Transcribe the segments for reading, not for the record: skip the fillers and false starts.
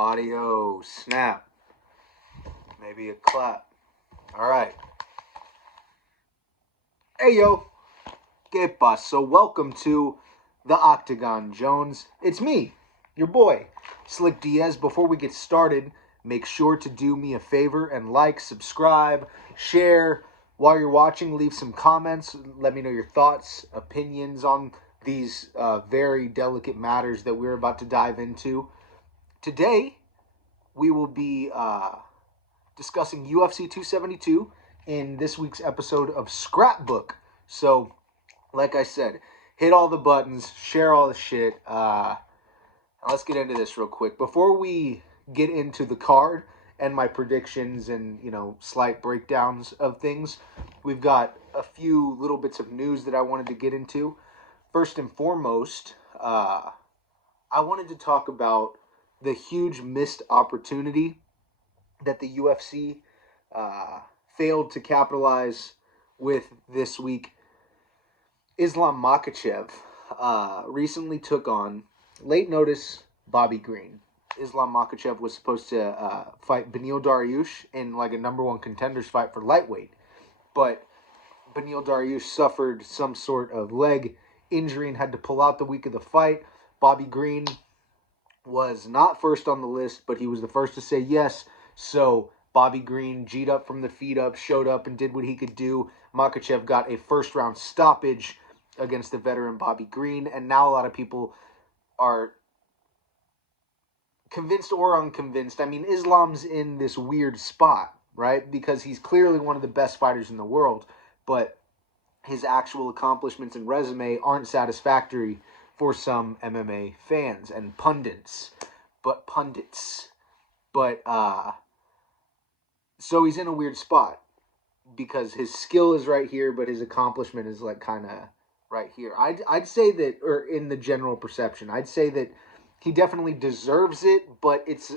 Audio, snap, maybe a clap. All right. Hey, yo. ¿Qué pasa? Welcome to the Octagon, Jones. It's me, your boy, Slick Diaz. Before we get started, make sure to do me a favor and like, subscribe, share. While you're watching, leave some comments. Let me know your thoughts, opinions on these very delicate matters that we're about to dive into. Today, we will be discussing UFC 272 in this week's episode of Scrapbook. So, like I said, hit all the buttons, share all the shit. Let's get into this real quick. Before we get into the card and my predictions and, slight breakdowns of things, we've got a few little bits of news that I wanted to get into. First and foremost, I wanted to talk about the huge missed opportunity that the UFC failed to capitalize with this week. Islam Makhachev recently took on late notice Bobby Green. Islam Makhachev was supposed to fight Beneil Dariush in like a number one contenders fight for lightweight, but Beneil Dariush suffered some sort of leg injury and had to pull out the week of the fight. Bobby Green was not first on the list, but he was the first to say yes. So Bobby Green G'd up from the feet up, showed up and did what he could do. Makhachev got a first round stoppage against the veteran Bobby Green, and now a lot of people are convinced or unconvinced. I mean, Islam's in this weird spot, right? Because he's clearly one of the best fighters in the world, but his actual accomplishments and resume aren't satisfactory for some MMA fans and pundits. So he's in a weird spot because his skill is right here, but his accomplishment is like kind of right here. I'd say that, or in the general perception, I'd say that he definitely deserves it, but it's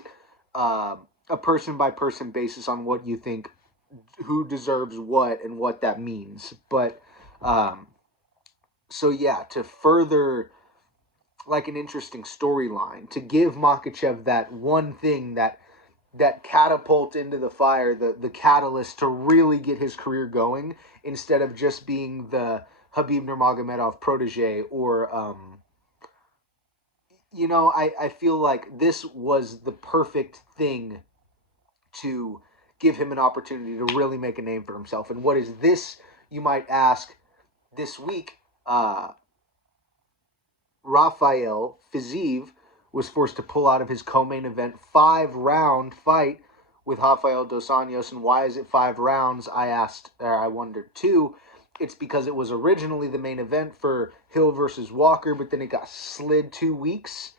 a person by person basis on what you think, who deserves what and what that means. But so yeah, to further like an interesting storyline, to give Makhachev that one thing that catapult into the fire, the catalyst to really get his career going, instead of just being the Khabib Nurmagomedov protege, or I feel like this was the perfect thing to give him an opportunity to really make a name for himself. And what is this, you might ask? This week, Rafael Fiziev was forced to pull out of his co-main event 5-round fight with Rafael Dos Anjos. And why is it 5 rounds? I wondered too. It's because it was originally the main event for Hill versus Walker, but then it got slid 2 weeks,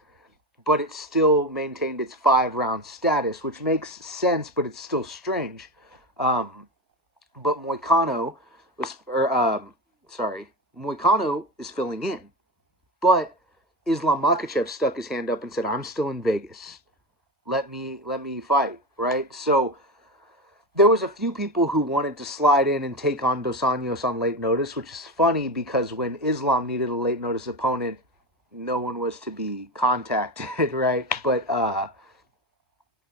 but it still maintained its 5-round status, which makes sense, but it's still strange. But Moicano is filling in. But Islam Makhachev stuck his hand up and said, "I'm still in Vegas. Let me fight," right? So there was a few people who wanted to slide in and take on Dos Anjos on late notice, which is funny because when Islam needed a late notice opponent, no one was to be contacted, right? But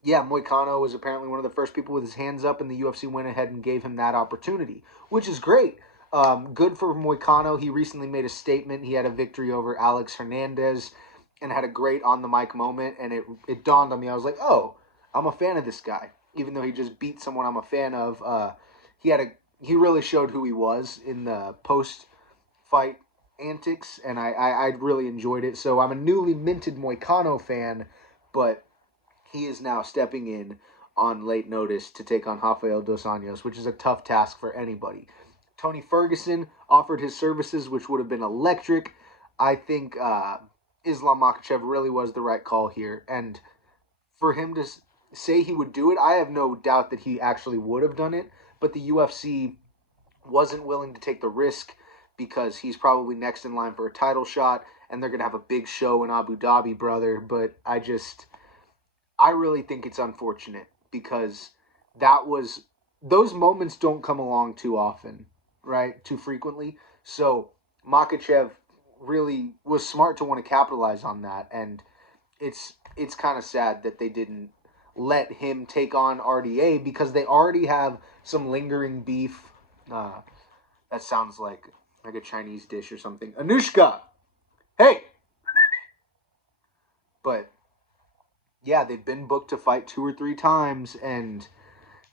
yeah, Moicano was apparently one of the first people with his hands up, and the UFC went ahead and gave him that opportunity, which is great. Good for Moicano. He recently made a statement. He had a victory over Alex Hernandez and had a great on-the-mic moment, and it dawned on me. I was like, oh, I'm a fan of this guy. Even though he just beat someone I'm a fan of, he really showed who he was in the post-fight antics, and I really enjoyed it. So I'm a newly minted Moicano fan, but he is now stepping in on late notice to take on Rafael Dos Anjos, which is a tough task for anybody. Tony Ferguson offered his services, which would have been electric. I think Islam Makhachev really was the right call here. And for him to say he would do it, I have no doubt that he actually would have done it. But the UFC wasn't willing to take the risk because he's probably next in line for a title shot, and they're going to have a big show in Abu Dhabi, brother. But I really think it's unfortunate because those moments don't come along too often. Right, too frequently. So Makhachev really was smart to want to capitalize on that, and it's kind of sad that they didn't let him take on RDA because they already have some lingering beef. That sounds like a Chinese dish or something. Anushka, hey. But yeah, they've been booked to fight 2 or 3 times, and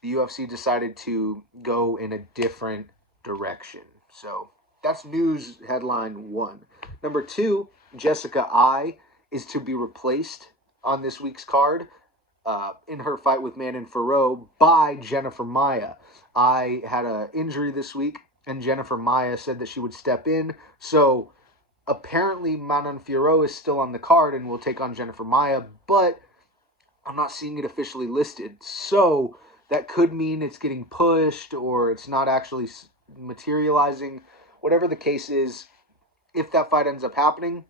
the UFC decided to go in a different direction. So that's news headline 1. Number 2, Jessica I is to be replaced on this week's card in her fight with Manon Fiorot by Jennifer Maia. I had an injury this week, and Jennifer Maia said that she would step in. So apparently Manon Fiorot is still on the card and will take on Jennifer Maia, but I'm not seeing it officially listed. So that could mean it's getting pushed or it's not actually materializing. Whatever the case is, if that fight ends up happening,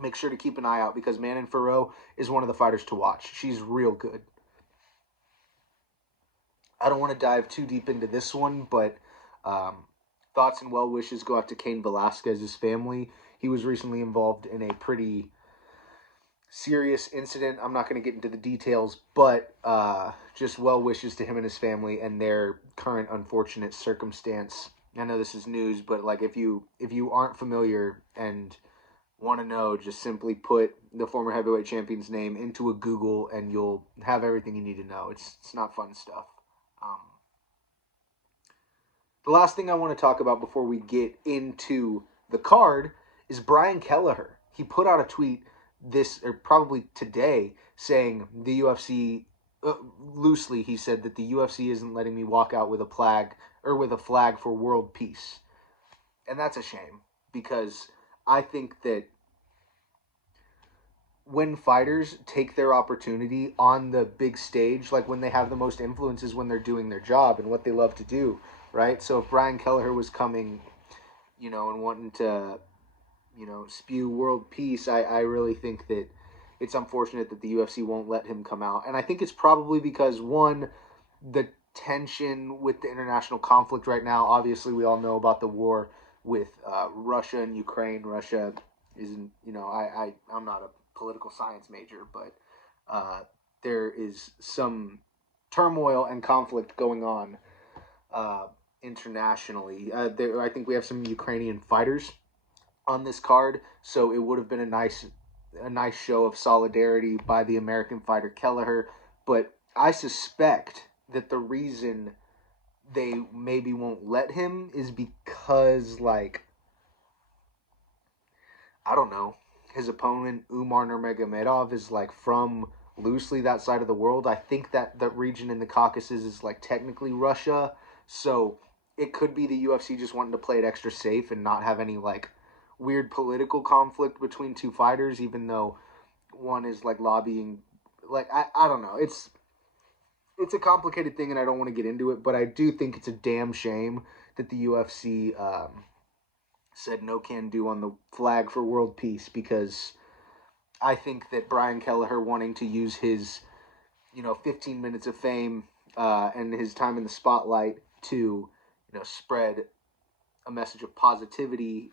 make sure to keep an eye out because Manon Fiorot is one of the fighters to watch. She's real good. I don't want to dive too deep into this one, but thoughts and well wishes go out to Cain Velasquez's family. He was recently involved in a pretty serious incident. I'm not going to get into the details, but just well wishes to him and his family and their current unfortunate circumstance. I know this is news, but like if you aren't familiar and want to know, just simply put the former heavyweight champion's name into a Google and you'll have everything you need to know. It's not fun stuff. The last thing I want to talk about before we get into the card is Brian Kelleher. He put out a tweet probably today, saying the UFC, loosely, he said that the UFC isn't letting me walk out with a flag for world peace. And that's a shame, because I think that when fighters take their opportunity on the big stage, like when they have the most influence is when they're doing their job and what they love to do, right? So if Brian Kelleher was coming, and wanting to, spew world peace, I really think that it's unfortunate that the UFC won't let him come out. And I think it's probably because, one, the tension with the international conflict right now, obviously we all know about the war with Russia and Ukraine. Russia isn't, I'm not a political science major, but there is some turmoil and conflict going on internationally. I think we have some Ukrainian fighters on this card, so it would have been a nice show of solidarity by the American fighter Kelleher. But I suspect that the reason they maybe won't let him is because, I don't know, his opponent Umar Nurmagomedov is from loosely that side of the world. I think that the region in the Caucasus is technically Russia, so it could be the UFC just wanting to play it extra safe and not have any weird political conflict between two fighters, even though one is lobbying. I don't know. It's a complicated thing, and I don't want to get into it, but I do think it's a damn shame that the UFC said no can do on the flag for world peace, because I think that Brian Kelleher wanting to use his 15 minutes of fame and his time in the spotlight to spread a message of positivity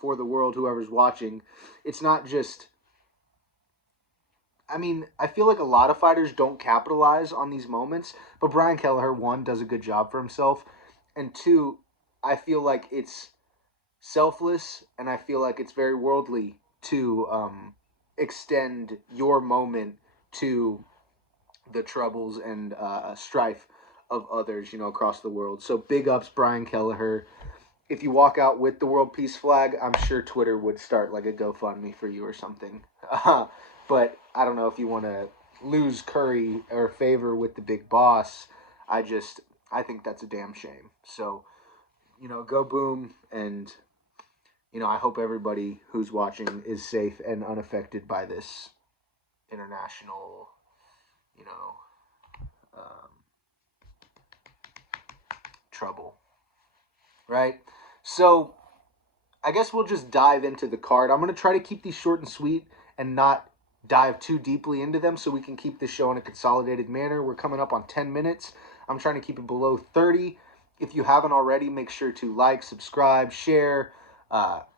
for the world, whoever's watching. It's not just, I feel like a lot of fighters don't capitalize on these moments, but Brian Kelleher, one, does a good job for himself, and two, I feel like it's selfless, and I feel like it's very worldly to extend your moment to the troubles and strife of others, across the world. So big ups, Brian Kelleher. If you walk out with the world peace flag, I'm sure Twitter would start a GoFundMe for you or something. But I don't know if you want to lose curry or favor with the big boss. I think that's a damn shame. So, go boom. And, I hope everybody who's watching is safe and unaffected by this international, trouble. Right? So, I guess we'll just dive into the card. I'm going to try to keep these short and sweet and not dive too deeply into them so we can keep this show in a consolidated manner. We're coming up on 10 minutes. I'm trying to keep it below 30. If you haven't already, make sure to like, subscribe, share,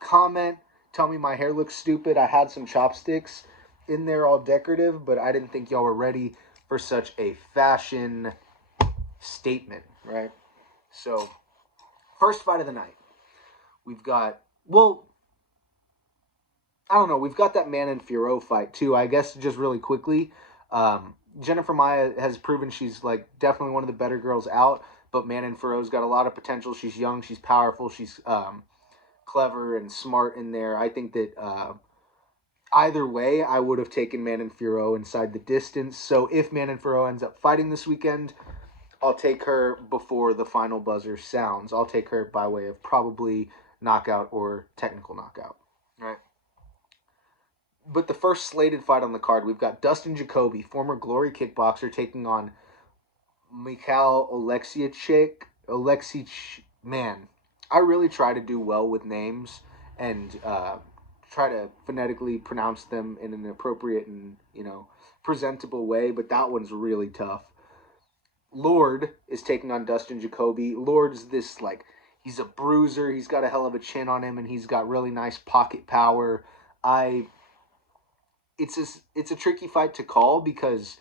comment. Tell me my hair looks stupid. I had some chopsticks in there all decorative, but I didn't think y'all were ready for such a fashion statement, right? So, first fight of the night. We've got, well, I don't know. We've got that Manon Fiorot fight, too. I guess just really quickly, Jennifer Maia has proven she's, like, definitely one of the better girls out, but Manon Fiorot's got a lot of potential. She's young, she's powerful, she's clever and smart in there. I think that either way, I would have taken Manon Fiorot inside the distance. So if Manon Fiorot ends up fighting this weekend, I'll take her before the final buzzer sounds. I'll take her by way of probably knockout or technical knockout. Right. But the first slated fight on the card, we've got Dustin Jacoby, former Glory kickboxer, taking on Mikhail Oleksiejczuk. Man, I really try to do well with names and try to phonetically pronounce them in an appropriate and, presentable way, but that one's really tough. Lord is taking on Dustin Jacoby. Lord's this, like, he's a bruiser. He's got a hell of a chin on him, and he's got really nice pocket power. It's a tricky fight to call because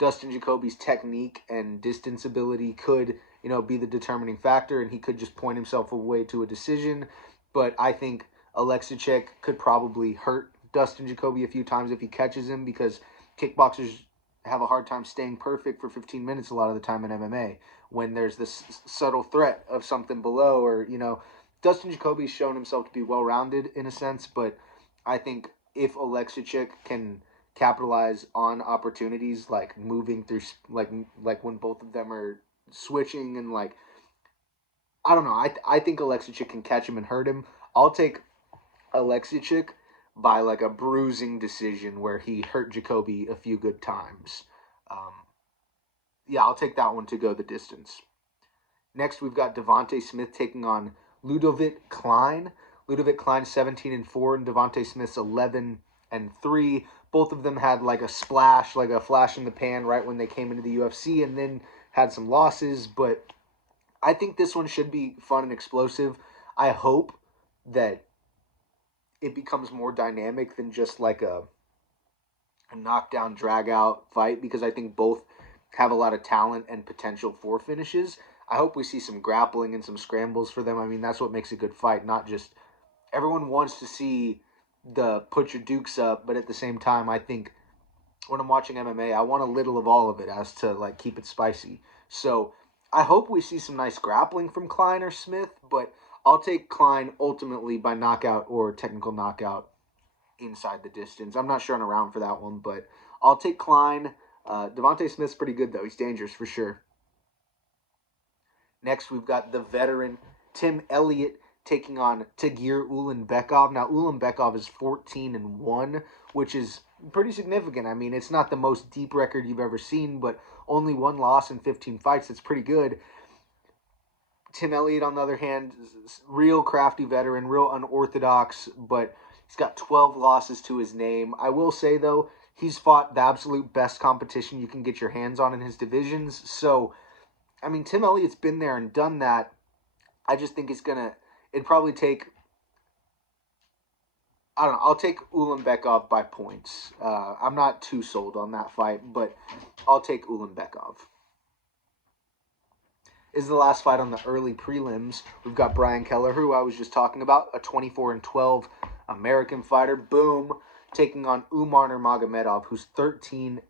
Dustin Jacoby's technique and distance ability could, be the determining factor, and he could just point himself away to a decision. But I think Oleksiejczuk could probably hurt Dustin Jacoby a few times if he catches him, because kickboxers have a hard time staying perfect for 15 minutes a lot of the time in MMA when there's this subtle threat of something below, or, Dustin Jacoby's shown himself to be well-rounded in a sense, but I think if Oleksiejczuk can capitalize on opportunities, like moving through, like when both of them are switching, and like, I don't know, I think Oleksiejczuk can catch him and hurt him. I'll take Oleksiejczuk by like a bruising decision where he hurt Jacoby a few good times. I'll take that one to go the distance. Next, we've got Devontae Smith taking on Ludovic Klein. Ludovic Klein 17-4 and Devontae Smith's 11-3. Both of them had like a splash, like a flash in the pan right when they came into the UFC, and then had some losses. But I think this one should be fun and explosive. I hope that it becomes more dynamic than just like a knockdown, drag out fight, because I think both have a lot of talent and potential for finishes. I hope we see some grappling and some scrambles for them. I mean, that's what makes a good fight, not just everyone wants to see the put your dukes up, but at the same time, I think when I'm watching MMA, I want a little of all of it as to like keep it spicy. So I hope we see some nice grappling from Klein or Smith, but I'll take Klein ultimately by knockout or technical knockout inside the distance. I'm not sure on a round for that one, but I'll take Klein. Devontae Smith's pretty good, though. He's dangerous for sure. Next, we've got the veteran Tim Elliott taking on Taguir Ul and Bekov. Now, Ul and Bekov is 14-1, which is pretty significant. I mean, it's not the most deep record you've ever seen, but only one loss in 15 fights. It's pretty good. Tim Elliott, on the other hand, is real crafty veteran, real unorthodox, but he's got 12 losses to his name. I will say, though, he's fought the absolute best competition you can get your hands on in his divisions. So, I mean, Tim Elliott's been there and done that. I just think it'd probably take, I don't know, I'll take Ul and Bekov by points. I'm not too sold on that fight, but I'll take Ul and Bekov. Is the last fight on the early prelims. We've got Brian Keller, who I was just talking about, a 24-12 American fighter. Boom. Taking on Umar Nurmagomedov, who's 13-0.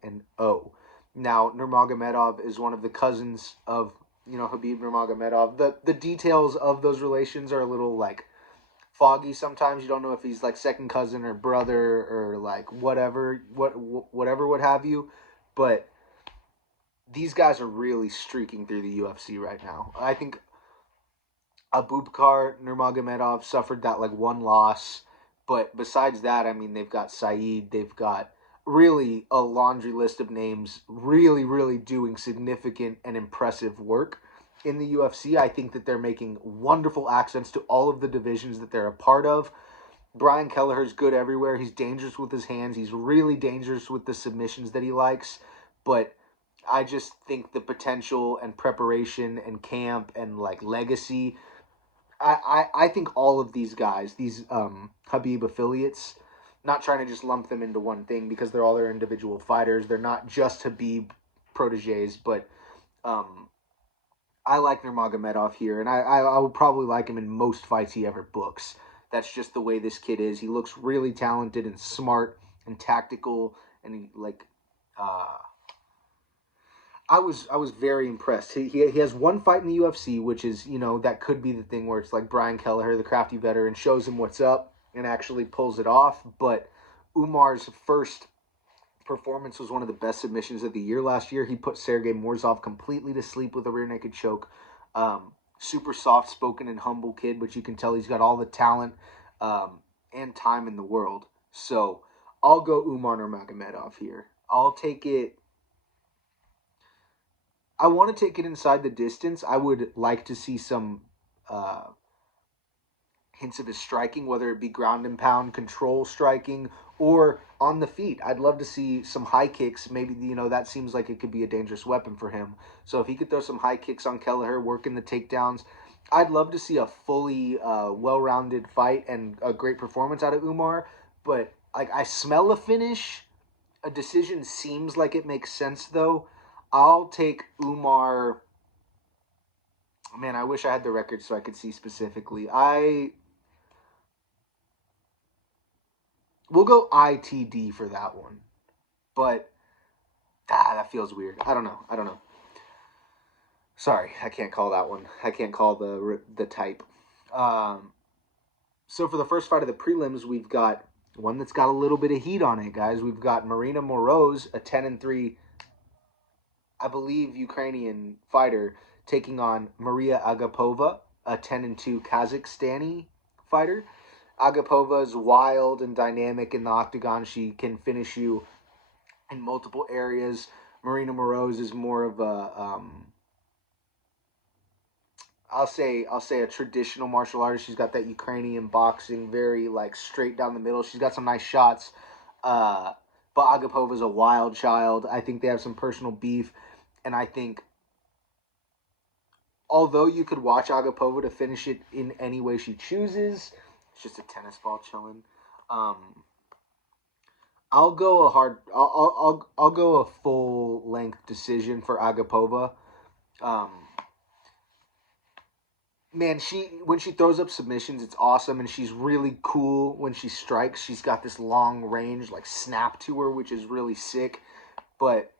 Now, Nurmagomedov is one of the cousins of, Khabib Nurmagomedov. The details of those relations are a little, like, foggy sometimes. You don't know if he's, like, second cousin or brother or, like, whatever what have you. But these guys are really streaking through the UFC right now. I think Abubakar Nurmagomedov suffered that, like, one loss. But besides that, I mean, they've got Saeed. They've got really a laundry list of names really, really doing significant and impressive work in the UFC. I think that they're making wonderful accents to all of the divisions that they're a part of. Brian Kelleher's good everywhere. He's dangerous with his hands. He's really dangerous with the submissions that he likes. But I just think the potential and preparation and camp and, like, legacy, I think all of these guys, these Khabib affiliates, not trying to just lump them into one thing because they're all their individual fighters. They're not just Habib proteges, but I like Nurmagomedov here, and I would probably like him in most fights he ever books. That's just the way this kid is. He looks really talented and smart and tactical, and he I was very impressed. He has one fight in the UFC, which is, that could be the thing where it's like Brian Kelleher, the crafty veteran, shows him what's up and actually pulls it off. But Umar's first performance was one of the best submissions of the year last year. He put Sergey Morzov completely to sleep with a rear naked choke. Super soft-spoken and humble kid, but you can tell he's got all the talent and time in the world. So I'll go Umar Nurmagomedov here. I'll take it. I want to take it inside the distance. I would like to see some hints of his striking, whether it be ground and pound, control striking, or on the feet. I'd love to see some high kicks. Maybe, that seems like it could be a dangerous weapon for him. So if he could throw some high kicks on Kelleher, working the takedowns, I'd love to see a fully well-rounded fight and a great performance out of Umar. But I smell a finish. A decision seems like it makes sense, though. I'll take Umar. Man, I wish I had the record so I could see specifically. We'll go ITD for that one. But that feels weird. I don't know. Sorry, I can't call that one. I can't call the type. So for the first fight of the prelims, we've got one that's got a little bit of heat on it, guys. We've got Marina Moroz, a 10-3, I believe, Ukrainian fighter, taking on Maria Agapova, a 10-2 Kazakhstani fighter. Agapova is wild and dynamic in the octagon. She can finish you in multiple areas. Marina Moroz is more of a I'll say a traditional martial artist. She's got that Ukrainian boxing, very straight down the middle. She's got some nice shots. But Agapova's a wild child. I think they have some personal beef, and I think although you could watch Agapova to finish it in any way she chooses, it's just a tennis ball chilling. I'll go I'll go a full length decision for Agapova. Man, when she throws up submissions, it's awesome, and she's really cool when she strikes. She's got this long range snap to her, which is really sick. But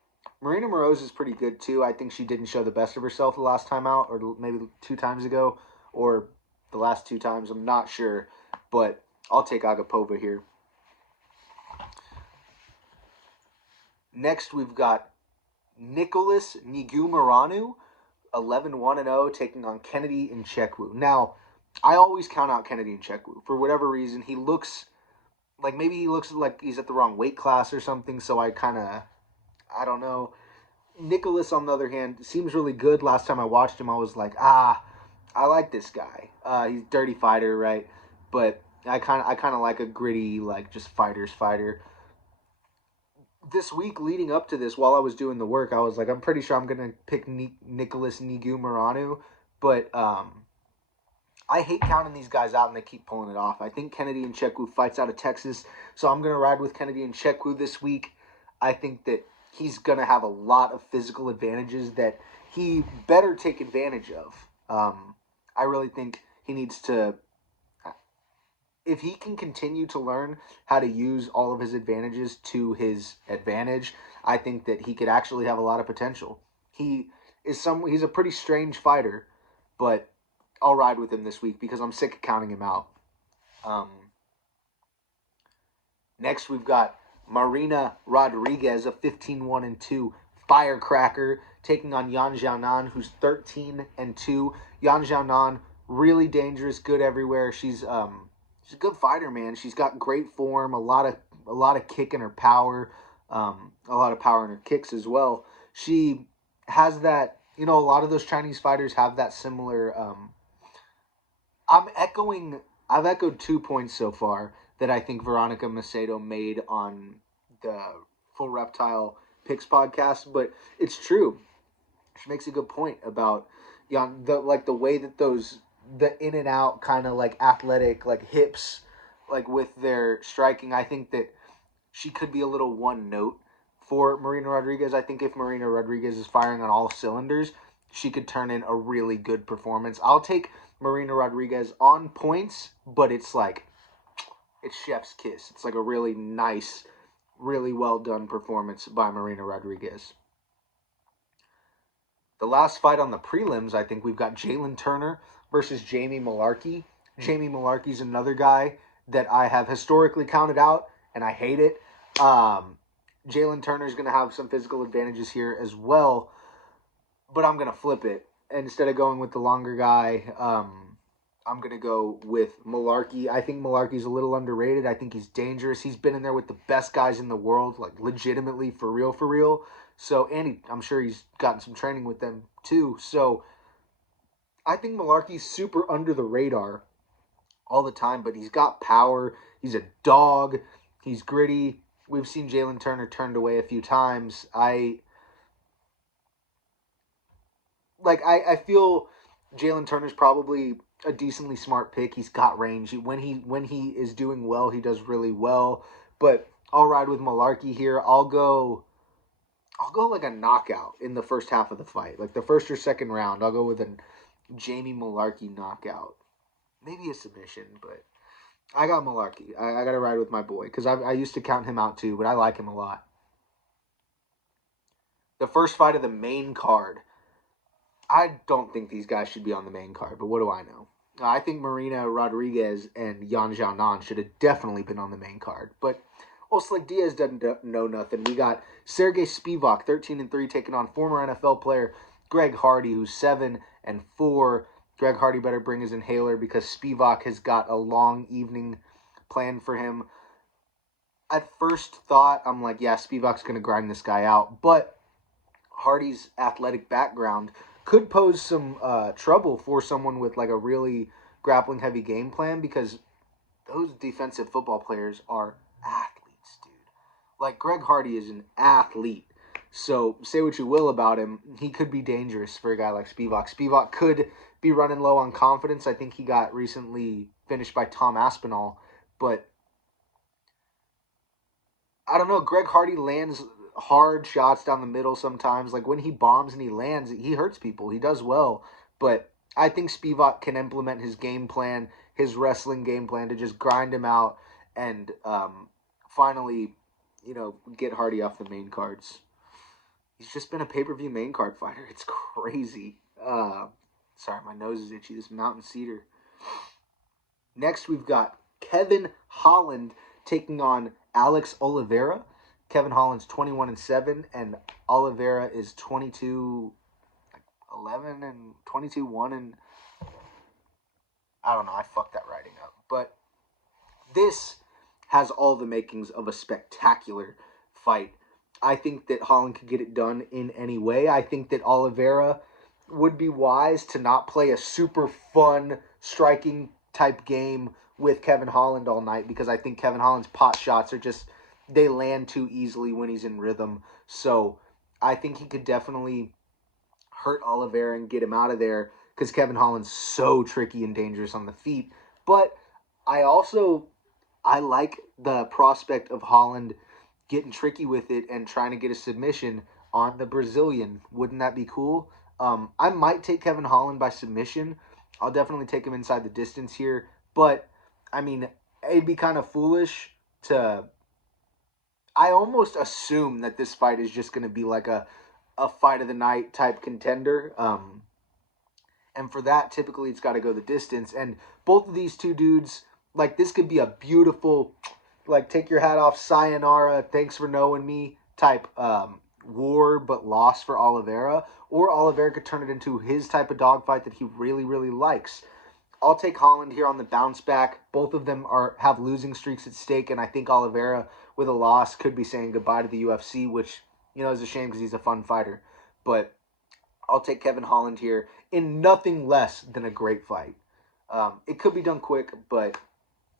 Marina Moroz is pretty good too. I think she didn't show the best of herself the last time out, or maybe 2 times ago, or the last 2 times. I'm not sure, but I'll take Agapova here. Next, we've got Nicholas Nigumaranu, 11-1-0, taking on Kennedy Nchekwu. Now, I always count out Kennedy Nchekwu. For whatever reason, he looks like he's at the wrong weight class or something, so I don't know. Nicholas, on the other hand, seems really good. Last time I watched him, I was like, I like this guy. He's a dirty fighter, right? But I kind of like a gritty, just fighter. This week leading up to this, while I was doing the work, I was like, I'm pretty sure I'm going to pick Nicholas Nigumaranu, but I hate counting these guys out, and they keep pulling it off. I think Kennedy Nchekwu fights out of Texas, so I'm going to ride with Kennedy Nchekwu this week. I think that he's going to have a lot of physical advantages that he better take advantage of. I really think he needs to, if he can continue to learn how to use all of his advantages to his advantage, I think that he could actually have a lot of potential. He's a pretty strange fighter, but I'll ride with him this week because I'm sick of counting him out. Next, we've got Marina Rodriguez, a 15-1-2 firecracker, taking on Yan Xiaonan, who's 13-2. Yan Xiaonan, really dangerous, good everywhere. She's a good fighter, man. She's got great form, a lot of kick in her power, a lot of power in her kicks as well. She has that, a lot of those Chinese fighters have that similar. I've echoed 2 points so far that I think Veronica Macedo made on the Full Reptile Picks podcast, but it's true. She makes a good point about the way that the in and out kind of athletic hips like with their striking, I think that she could be a little one note for Marina Rodriguez. I think if Marina Rodriguez is firing on all cylinders, she could turn in a really good performance. I'll take Marina Rodriguez on points, but it's chef's kiss. It's like a really nice, really well done performance by Marina Rodriguez. The last fight on the prelims, I think we've got Jalen Turner versus Jamie Malarkey. Jamie Malarkey's another guy that I have historically counted out, and I hate it. Jalen Turner's going to have some physical advantages here as well, but I'm going to flip it. And instead of going with the longer guy, I'm going to go with Malarkey. I think Malarkey's a little underrated. I think he's dangerous. He's been in there with the best guys in the world, like legitimately, for real, for real. So, and I'm sure he's gotten some training with them too. So, I think Malarkey's super under the radar all the time, but he's got power. He's a dog. He's gritty. We've seen Jalen Turner turned away a few times. I feel Jalen Turner's probably a decently smart pick. He's got range. When he is doing well, he does really well. But I'll ride with Malarkey here. I'll go like a knockout in the first half of the fight. Like the first or second round, I'll go with a Jamie Malarkey knockout. Maybe a submission, but I got Malarkey. I got to ride with my boy because I used to count him out too, but I like him a lot. The first fight of the main card. I don't think these guys should be on the main card, but what do I know? I think Marina Rodriguez and Yan Xiaonan should have definitely been on the main card, but Slick Diaz doesn't know nothing. We got Sergey Spivak, 13-3, taking on former NFL player Greg Hardy, who's 7-4. Greg Hardy better bring his inhaler because Spivak has got a long evening planned for him. At first thought, I'm like, yeah, Spivak's going to grind this guy out, but Hardy's athletic background could pose some trouble for someone with like a really grappling heavy game plan because those defensive football players are athletes, dude. Like Greg Hardy is an athlete. So say what you will about him, he could be dangerous for a guy like Spivak. Spivak could be running low on confidence. I think he got recently finished by Tom Aspinall, but I don't know. Greg Hardy lands hard shots down the middle sometimes. Like when he bombs and he lands, he hurts people. He does well. But I think Spivak can implement his game plan, his wrestling game plan to just grind him out and finally, get Hardy off the main cards. He's just been a pay-per-view main card fighter. It's crazy. Sorry, my nose is itchy. This mountain cedar. Next, we've got Kevin Holland taking on Alex Oliveira. Kevin Holland's 21-7, and Oliveira is 22-11 and 22-1, and I don't know. I fucked that writing up, but this has all the makings of a spectacular fight. I think that Holland could get it done in any way. I think that Oliveira would be wise to not play a super fun striking type game with Kevin Holland all night because I think Kevin Holland's pot shots are just, they land too easily when he's in rhythm. So I think he could definitely hurt Oliveira and get him out of there because Kevin Holland's so tricky and dangerous on the feet. But I like the prospect of Holland getting tricky with it and trying to get a submission on the Brazilian. Wouldn't that be cool? I might take Kevin Holland by submission. I'll definitely take him inside the distance here. But, I mean, it'd be kind of foolish to... I almost assume that this fight is just going to be like a fight of the night type contender. And for that, typically it's got to go the distance. And both of these two dudes, like, this could be a beautiful, like, take your hat off, sayonara, thanks for knowing me type war, but loss for Oliveira. Or Oliveira could turn it into his type of dogfight that he really, really likes. I'll take Holland here on the bounce back. Both of them have losing streaks at stake, and I think Oliveira, with a loss, could be saying goodbye to the UFC, which, is a shame because he's a fun fighter. But I'll take Kevin Holland here in nothing less than a great fight. It could be done quick, but,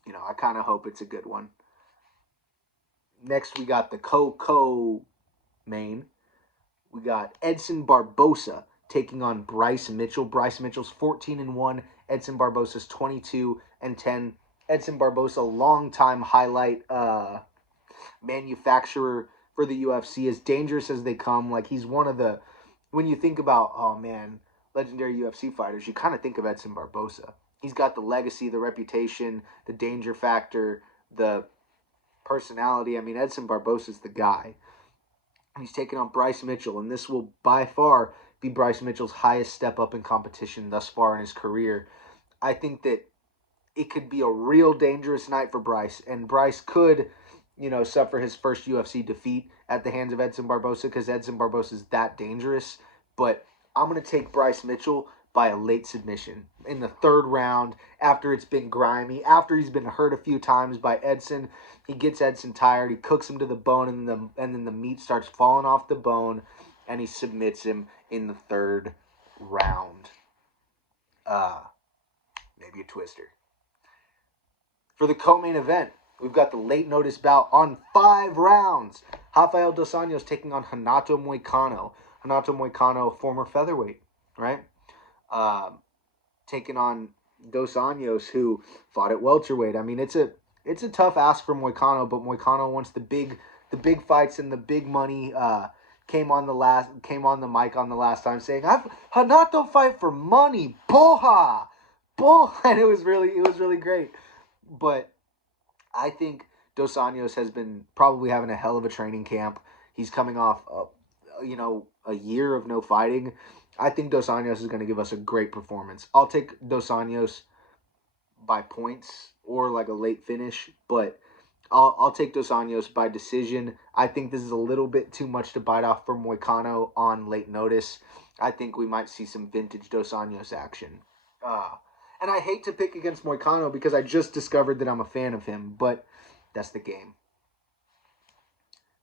I kind of hope it's a good one. Next, we got the co-main. We got Edson Barbosa taking on Bryce Mitchell. Bryce Mitchell's 14-1. Edson Barbosa's 22-10. Edson Barbosa, longtime highlight manufacturer for the UFC, as dangerous as they come. Like, he's one of the, when you think about, oh man, legendary UFC fighters, you kind of think of Edson Barbosa. He's got the legacy, the reputation, the danger factor, the personality. I mean, Edson Barbosa's the guy. And he's taking on Bryce Mitchell, and this will by far be Bryce Mitchell's highest step up in competition thus far in his career. I think that it could be a real dangerous night for Bryce, and Bryce could, suffer his first UFC defeat at the hands of Edson Barbosa, because Edson Barbosa is that dangerous. But I'm going to take Bryce Mitchell by a late submission in the third round, after it's been grimy, after he's been hurt a few times by Edson. He gets Edson tired, he cooks him to the bone, and then the meat starts falling off the bone, and he submits him in the third round. Maybe a twister. For the co-main event, we've got the late notice bout on 5 rounds. Rafael Dos Anjos taking on Renato Moicano. Renato Moicano, former featherweight, right? Taking on Dos Anjos, who fought at welterweight. I mean, it's a tough ask for Moicano, but Moicano wants the big fights and the big money. Came on the mic on the last time saying, Renato fight for money, boha, and it was really great. But I think Dos Anjos has been probably having a hell of a training camp. He's coming off, a year of no fighting. I think Dos Anjos is going to give us a great performance. I'll take Dos Anjos by points or like a late finish, but I'll take Dos Anjos by decision. I think this is a little bit too much to bite off for Moicano on late notice. I think we might see some vintage Dos Anjos action. And I hate to pick against Moicano because I just discovered that I'm a fan of him, but that's the game.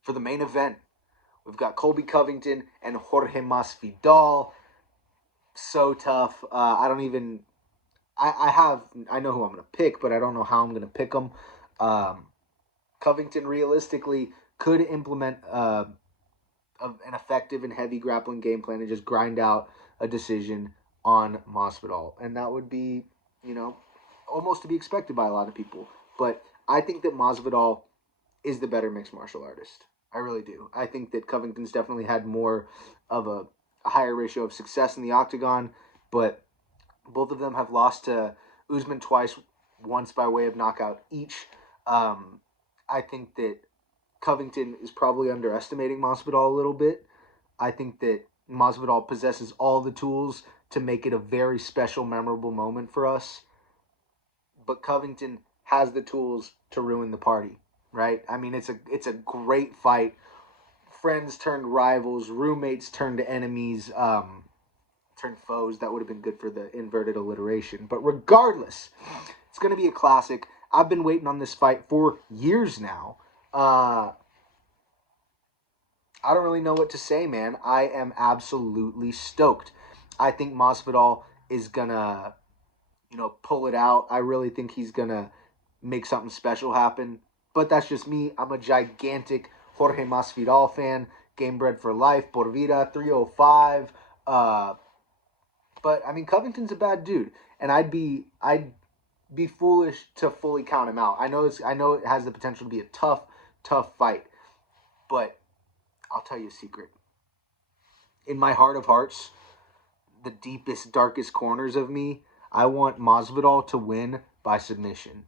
For the main event, we've got Colby Covington and Jorge Masvidal. So tough. I know who I'm going to pick, but I don't know how I'm going to pick them. Covington realistically could implement an effective and heavy grappling game plan and just grind out a decision on Masvidal, and that would be, almost to be expected by a lot of people. But I think that Masvidal is the better mixed martial artist. I really do. I think that Covington's definitely had more of a higher ratio of success in the Octagon, but both of them have lost to Usman twice, once by way of knockout each. I think that Covington is probably underestimating Masvidal a little bit. I think that Masvidal possesses all the tools to make it a very special, memorable moment for us. But Covington has the tools to ruin the party, right? I mean, it's a great fight. Friends turned rivals, roommates turned enemies, turned foes. That would have been good for the inverted alliteration. But regardless, it's going to be a classic. I've been waiting on this fight for years now. I don't really know what to say, man. I am absolutely stoked. I think Masvidal is going to, pull it out. I really think he's going to make something special happen. But that's just me. I'm a gigantic Jorge Masvidal fan. Game bred for life. Por vida, 305. But, I mean, Covington's a bad dude. And I'd be foolish to fully count him out. I know it has the potential to be a tough fight. But I'll tell you a secret. In my heart of hearts, the deepest, darkest corners of me, I want Masvidal to win by submission.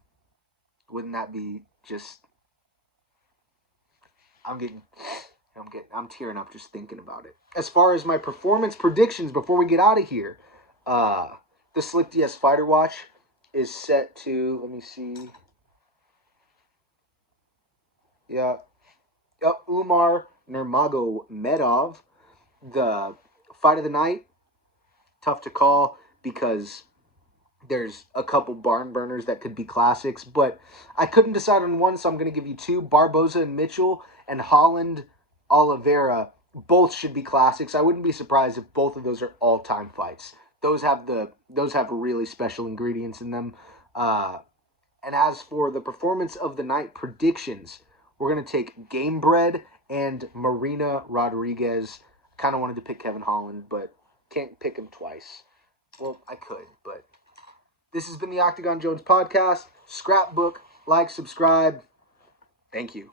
Wouldn't that be just... I'm tearing up just thinking about it. As far as my performance predictions before we get out of here, the Slick DS Fighter Watch is set to, let me see. Yeah. Umar Nurmagomedov, the fight of the night. Tough to call because there's a couple barn burners that could be classics, but I couldn't decide on one, so I'm going to give you two. Barbosa and Mitchell and Holland Oliveira both should be classics. I wouldn't be surprised if both of those are all-time fights. Those have really special ingredients in them. And as for the performance of the night predictions, we're going to take Gamebred and Marina Rodriguez. Kind of wanted to pick Kevin Holland, but can't pick him twice. Well, I could, but This has been the Octagon Jones podcast. Scrapbook, like, subscribe. Thank you.